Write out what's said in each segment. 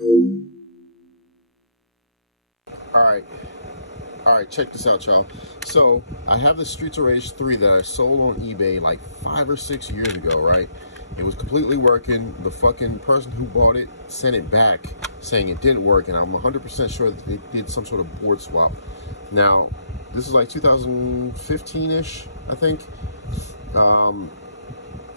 All right. All right, check this out, y'all. So I have the Streets of Rage 3 that I sold on eBay like 5 or 6 years ago, right? It was completely working. The fucking person who bought it sent it back saying it didn't work, and I'm 100% sure that they did some sort of board swap. Now, this is like 2015-ish, I think. Um,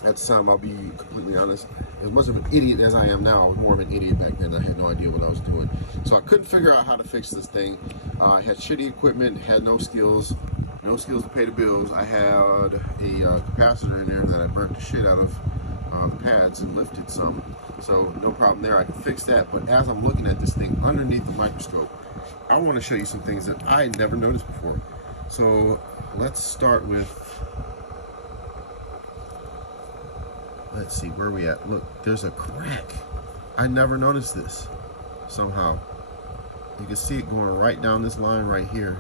at the time, I'll be completely honest, as much of an idiot as I am now, I was more of an idiot back then. I had no idea what I was doing. So I couldn't figure out how to fix this thing. I had shitty equipment, had no skills to pay the bills. I had a capacitor in there that I burnt the shit out of the pads and lifted some. So no problem there, I could fix that. But as I'm looking at this thing underneath the microscope, I want to show you some things that I had never noticed before. So let's start with, let's see, where are we at? Look, there's a crack. I never noticed this somehow. You can see it going right down this line right here.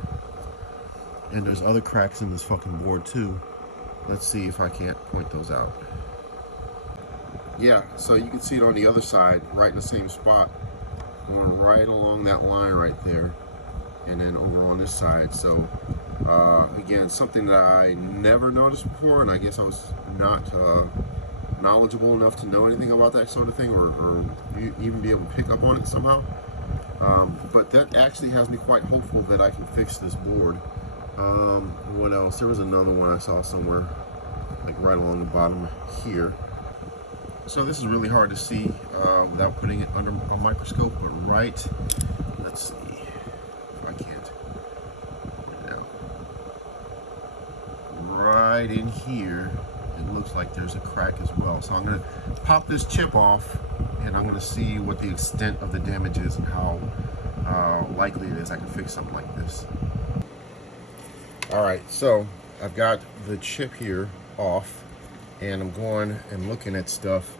And there's other cracks in this fucking board too. Let's see if I can't point those out. Yeah, so you can see it on the other side, right in the same spot. Going right along that line right there. And then over on this side. So, again, something that I never noticed before, and I guess I was not knowledgeable enough to know anything about that sort of thing, or even be able to pick up on it somehow. But that actually has me quite hopeful that I can fix this board. What else? There was another one I saw somewhere, like right along the bottom here. So this is really hard to see without putting it under a microscope, but right, let's see if I can't. Now, right in here, it looks like there's a crack as well. So I'm gonna pop this chip off, and I'm gonna see what the extent of the damage is and how likely it is I can fix something like this. All right, so I've got the chip here off, and I'm going and looking at stuff.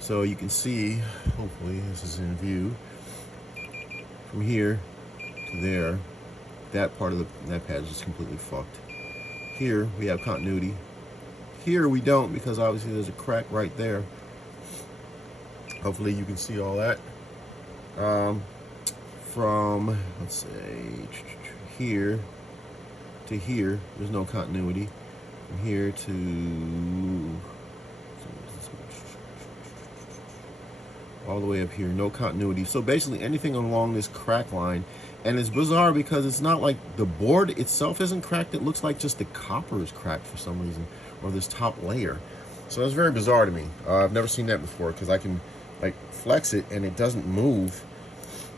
So you can see, hopefully this is in view, from here to there, that part of that pad is just completely fucked. Here we have continuity. Here we don't, because obviously there's a crack right there. Hopefully you can see all that. From, let's say, here to here, there's no continuity. From here to all the way up here, no continuity. So basically anything along this crack line, and it's bizarre because it's not like the board itself isn't cracked, it looks like just the copper is cracked for some reason, or this top layer. So it's very bizarre to me. I've never seen that before, because I can like flex it and it doesn't move.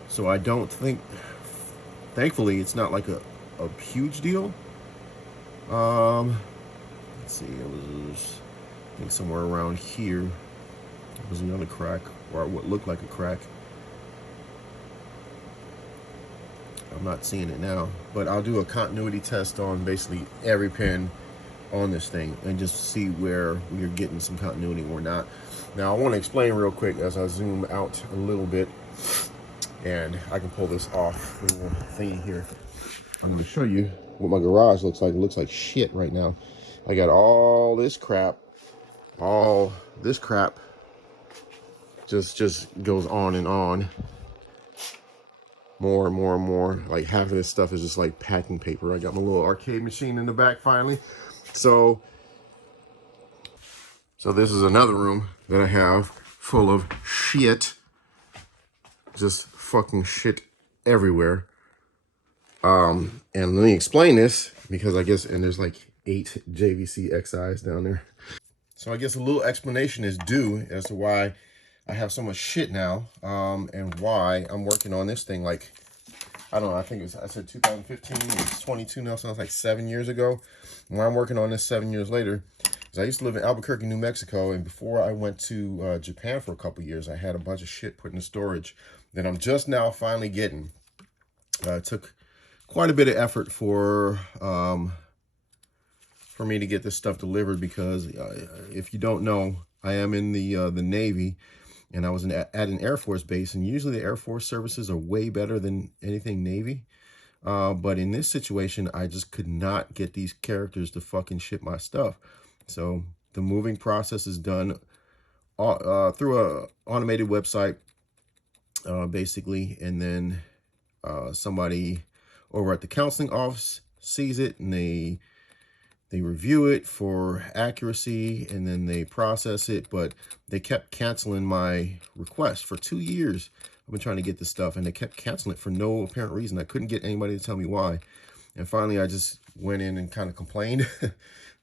So I don't think, thankfully it's not like a huge deal. Let's see, it was, I think somewhere around here, there was another crack, or what looked like a crack. I'm not seeing it now, but I'll do a continuity test on basically every pin on this thing and just see where we're getting some continuity or not. Now I want to explain real quick as I zoom out a little bit, and I can pull this off the little thingy here. I'm going to show you what my garage looks like. It looks like shit right now. I got all this crap just goes on and on. More and more and more. Like half of this stuff is just like packing paper. I got my little arcade machine in the back finally. So this is another room that I have full of shit. Just fucking shit everywhere. And let me explain this, because I guess, and there's like 8 JVC XIs down there. So I guess a little explanation is due as to why I have so much shit now, and why I'm working on this thing. Like, I don't know, I think it was, I said 2015, it's 22 now, sounds like 7 years ago. Why I'm working on this 7 years later is I used to live in Albuquerque, New Mexico, and before I went to Japan for a couple years, I had a bunch of shit put in storage that I'm just now finally getting. It took quite a bit of effort for me to get this stuff delivered, because if you don't know, I am in the Navy, and I was at an Air Force base, and usually the Air Force services are way better than anything Navy. But in this situation, I just could not get these characters to fucking ship my stuff. So the moving process is done through a automated website. basically, and then somebody over at the counseling office sees it, and they review it for accuracy, and then they process it. But they kept canceling my request for 2 years. I've been trying to get this stuff, and they kept canceling it for no apparent reason. I couldn't get anybody to tell me why. And finally, I just went in and kind of complained.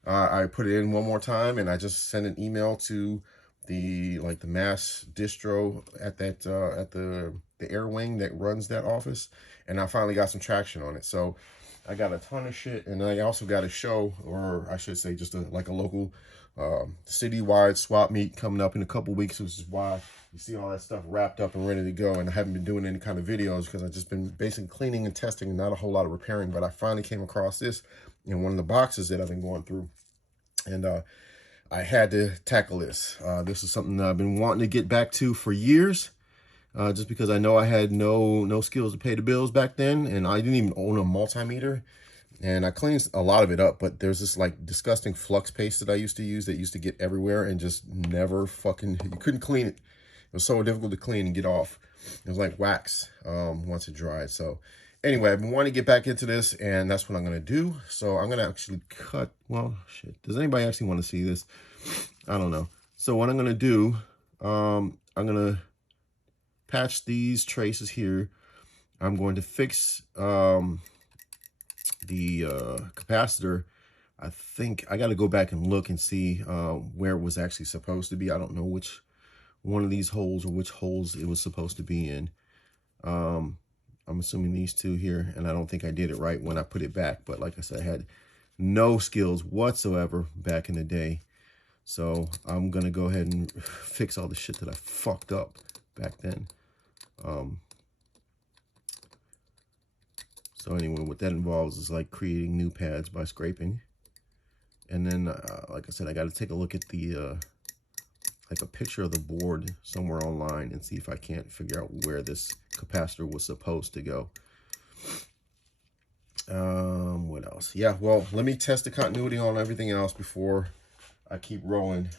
I put it in one more time, and I just sent an email to the mass distro at that at the air wing that runs that office, and I finally got some traction on it. So I got a ton of shit, and I also got a show, or I should say just a local citywide swap meet coming up in a couple weeks, which is why you see all that stuff wrapped up and ready to go. And I haven't been doing any kind of videos because I've just been basically cleaning and testing and not a whole lot of repairing. But I finally came across this in one of the boxes that I've been going through, and I had to tackle this. This is something that I've been wanting to get back to for years. Just because I know I had no skills to pay the bills back then, and I didn't even own a multimeter, and I cleaned a lot of it up. But there's this disgusting flux paste that I used to use that used to get everywhere and just never fucking, you couldn't clean it. It was so difficult to clean and get off. It was like wax once it dried. So anyway, I've been wanting to get back into this, and that's what I'm gonna do. So I'm gonna actually cut, well, shit, does anybody actually want to see this? I don't know. So what I'm gonna do, I'm gonna patch these traces here. I'm going to fix the capacitor. I think I got to go back and look and see where it was actually supposed to be. I don't know which one of these holes or which holes it was supposed to be in. I'm assuming these two here, and I don't think I did it right when I put it back. But like I said, I had no skills whatsoever back in the day. So I'm going to go ahead and fix all the shit that I fucked up back then. So anyway, what that involves is creating new pads by scraping. And then, like I said, I got to take a look at the, a picture of the board somewhere online and see if I can't figure out where this capacitor was supposed to go. What else? Yeah, well, let me test the continuity on everything else before I keep rolling,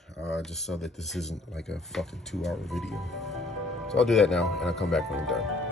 just so that this isn't like a fucking 2-hour video. So I'll do that now, and I'll come back when I'm done.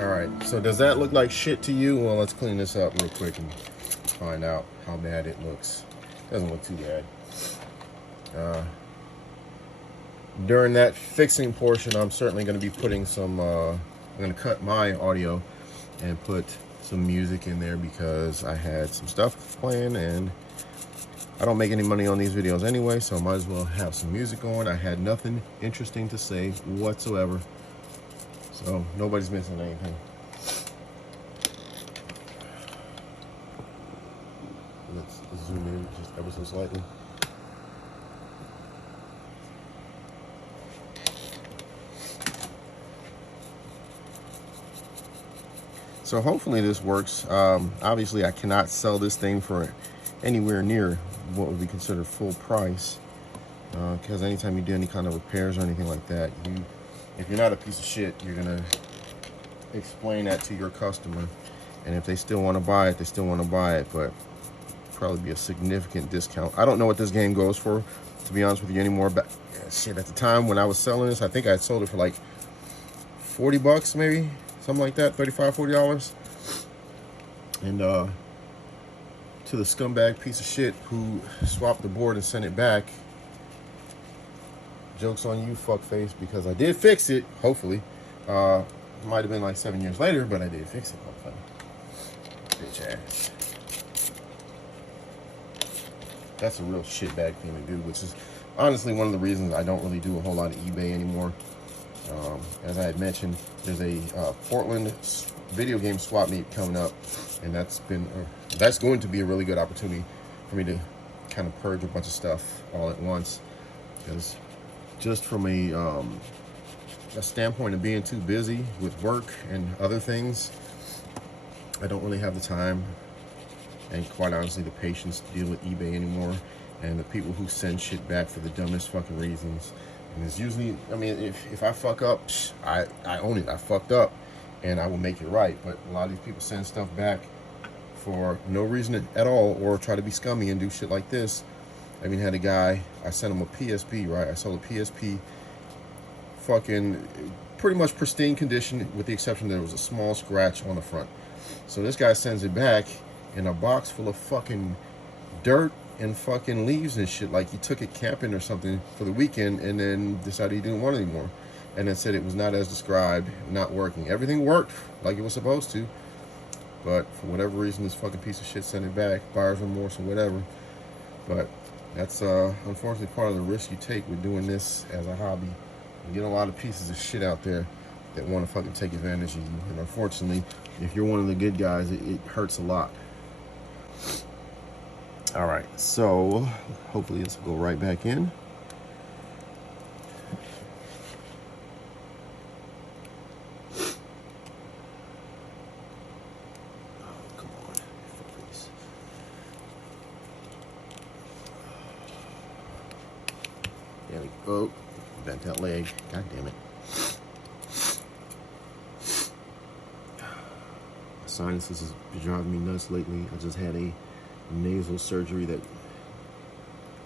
All right, so does that look like shit to you? Well, let's clean this up real quick and find out how bad it looks. Doesn't look too bad. During that fixing portion, I'm certainly going to be putting some, I'm going to cut my audio and put some music in there because I had some stuff playing and I don't make any money on these videos anyway, so I might as well have some music going. I had nothing interesting to say whatsoever, so nobody's missing anything. Let's zoom in just ever so slightly. So hopefully this works. Obviously I cannot sell this thing for anywhere near what would be considered full price, because anytime you do any kind of repairs or anything like that, if you're not a piece of shit, you're gonna explain that to your customer, and if they still want to buy it, they still want to buy it, but probably be a significant discount. I don't know what this game goes for, to be honest with you, anymore. But shit, at the time when I was selling this, I think I had sold it for like 40 bucks maybe, something like that, $35, $40. And to the scumbag piece of shit who swapped the board and sent it back. Joke's on you, fuckface, because I did fix it, hopefully. It might have been like 7 years later, but I did fix it, motherfucker. Bitch ass. That's a real shitbag thing to do, which is honestly one of the reasons I don't really do a whole lot of eBay anymore. As I had mentioned, there's a Portland video game swap meet coming up, and that's going to be a really good opportunity for me to kind of purge a bunch of stuff all at once. Because just from a standpoint of being too busy with work and other things, I don't really have the time and quite honestly the patience to deal with eBay anymore, and the people who send shit back for the dumbest fucking reasons. And it's usually, I mean, if I fuck up, I own it. I fucked up, and I will make it right. But a lot of these people send stuff back for no reason at all, or try to be scummy and do shit like this. I mean, had a guy, I sent him a PSP, right? I sold a PSP, fucking pretty much pristine condition, with the exception that there was a small scratch on the front. So this guy sends it back in a box full of fucking dirt and fucking leaves and shit, like he took it camping or something for the weekend and then decided he didn't want it anymore, and then said it was not as described, not working. Everything worked like it was supposed to, but for whatever reason this fucking piece of shit sent it back. Buyer's remorse or whatever. But that's unfortunately part of the risk you take with doing this as a hobby. You get a lot of pieces of shit out there that want to fucking take advantage of you, and unfortunately if you're one of the good guys, it hurts a lot. All right, so hopefully this will go right back in. Oh, come on. There we go. Bent that leg. God damn it. My sinuses is driving me nuts lately. I just had a nasal surgery that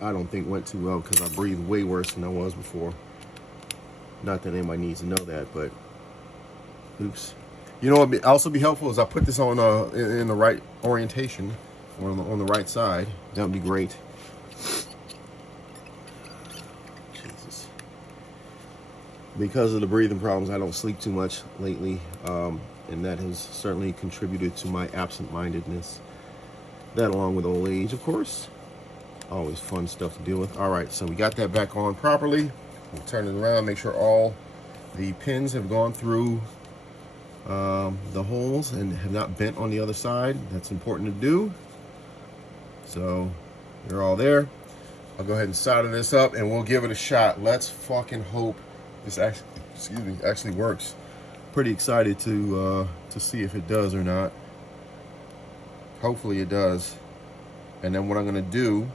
I don't think went too well, because I breathe way worse than I was before. Not that anybody needs to know that, but oops. You know what would also be helpful is I put this on in the right orientation, or on the right side. That would be great. Jesus. Because of the breathing problems, I don't sleep too much lately, and that has certainly contributed to my absent-mindedness. That, along with old age, of course. Always fun stuff to deal with. All right, so we got that back on properly. We'll turn it around, make sure all the pins have gone through the holes and have not bent on the other side. That's important to do. So they're all there. I'll go ahead and solder this up, and we'll give it a shot. Let's fucking hope this actually works. Pretty excited to see if it does or not. Hopefully it does. And then what I'm going to do,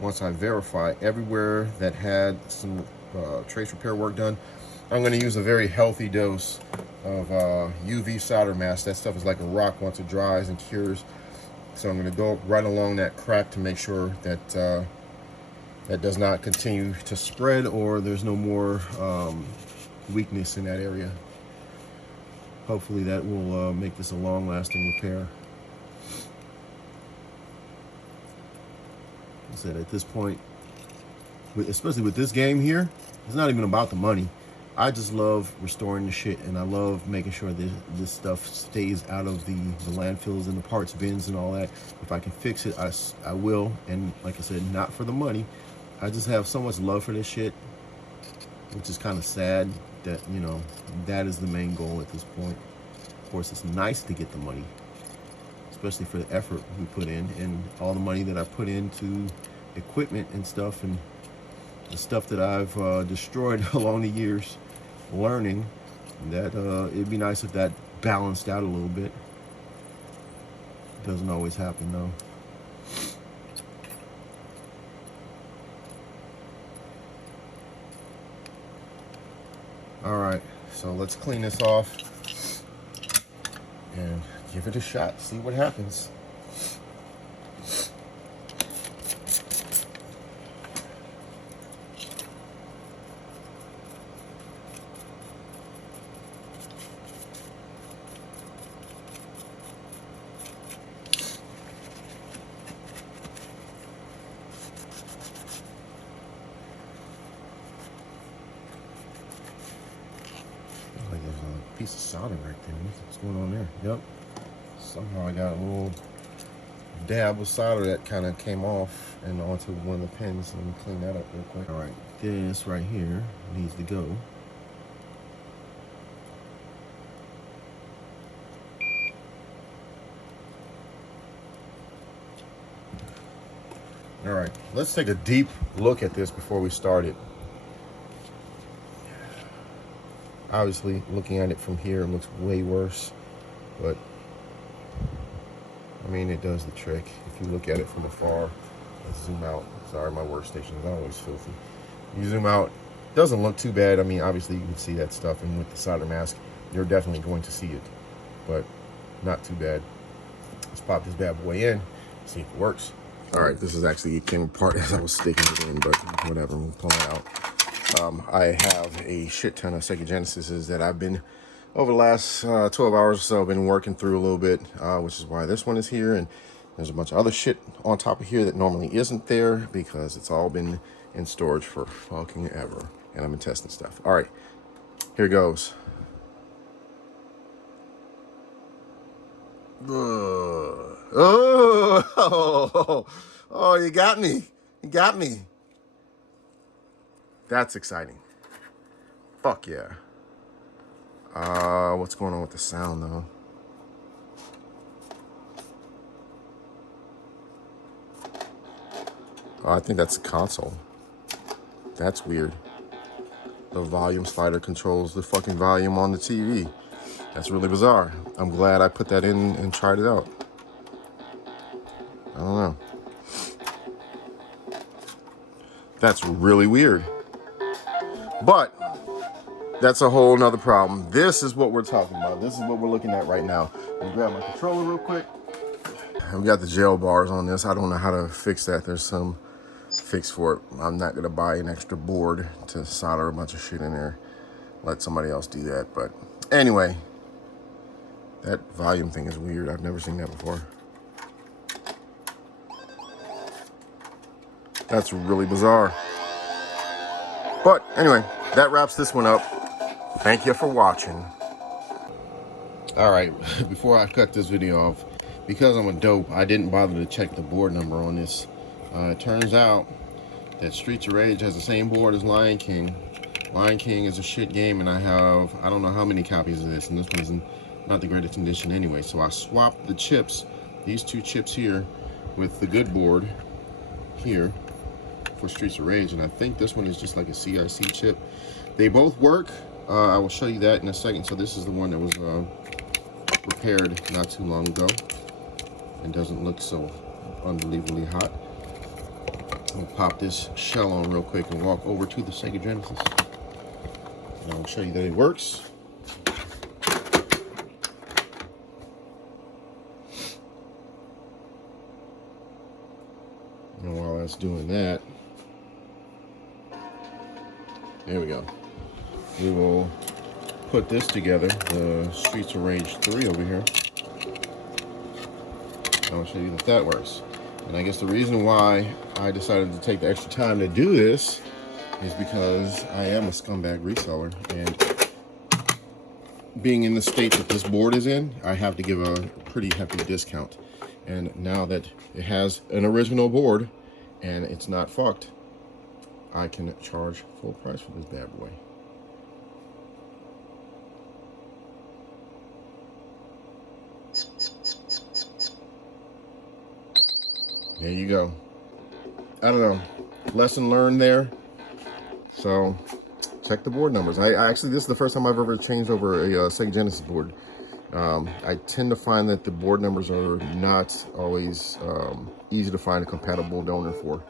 once I verify everywhere that had some trace repair work done, I'm going to use a very healthy dose of UV solder mask. That stuff is like a rock once it dries and cures. So I'm going to go right along that crack to make sure that that does not continue to spread, or there's no more weakness in that area. Hopefully that will make this a long-lasting repair. I said, at this point, especially with this game here, it's not even about the money. I just love restoring the shit, and I love making sure that this stuff stays out of the landfills and the parts bins and all that. If I can fix it, I will. And like I said, not for the money. I just have so much love for this shit, which is kind of sad that, you know, that is the main goal at this point. Of course, it's nice to get the money, especially for the effort we put in and all the money that I put into equipment and stuff, and the stuff that I've destroyed along the years learning. That it'd be nice if that balanced out a little bit. Doesn't always happen though. All right, so let's clean this off and give it a shot, see what happens. piece of solder right there. What's going on there? Yep. Somehow I got a little dab of solder that kind of came off and onto one of the pins. Let me clean that up real quick. All right, this right here needs to go. All right, let's take a deep look at this before we start it. Obviously, looking at it from here, it looks way worse, but I mean, it does the trick. If you look at it from afar, let's zoom out. Sorry, my workstation is always filthy. You zoom out, it doesn't look too bad. I mean, obviously you can see that stuff, and with the solder mask, you're definitely going to see it, but not too bad. Let's pop this bad boy in, see if it works. All right, this is actually, it came apart as I was sticking it in, but whatever, we'll pull it out. I have a shit ton of Sega Genesises that I've been, over the last 12 hours or so, been working through a little bit, which is why this one is here. And there's a bunch of other shit on top of here that normally isn't there because it's all been in storage for fucking ever. And I've been testing stuff. All right, here goes. Oh, you got me. You got me. That's exciting. Fuck yeah. What's going on with the sound though? Oh, I think that's the console. That's weird. The volume slider controls the fucking volume on the TV. That's really bizarre. I'm glad I put that in and tried it out. I don't know. That's really weird. But that's a whole nother problem. This is what we're talking about. This is what we're looking at right now. Let me grab my controller real quick. We got the gel bars on this. I don't know how to fix that. There's some fix for it. I'm not gonna buy an extra board to solder a bunch of shit in there. Let somebody else do that. But anyway, that volume thing is weird. I've never seen that before. That's really bizarre. But anyway, that wraps this one up. Thank you for watching. All right, before I cut this video off, because I'm a dope, I didn't bother to check the board number on this. It turns out that Streets of Rage has the same board as Lion King. Lion King is a shit game, and I have, I don't know how many copies of this, and this one's not the greatest condition anyway. So I swapped the chips, these two chips here, with the good board here for Streets of Rage, and I think this one is just like a CIC chip. They both work. I will show you that in a second. So this is the one that was repaired not too long ago and doesn't look so unbelievably hot. I'll pop this shell on real quick and walk over to the Sega Genesis, and I'll show you that it works. And while that's doing that, there we go. We will put this together, the Streets of Rage 3 over here. I'll show you that that works. And I guess the reason why I decided to take the extra time to do this is because I am a scumbag reseller, and being in the state that this board is in, I have to give a pretty hefty discount. And now that it has an original board and it's not fucked, I can charge full price for this bad boy. There you go. I don't know. Lesson learned there. So check the board numbers. I actually, this is the first time I've ever changed over a Sega Genesis board. I tend to find that the board numbers are not always easy to find a compatible donor for.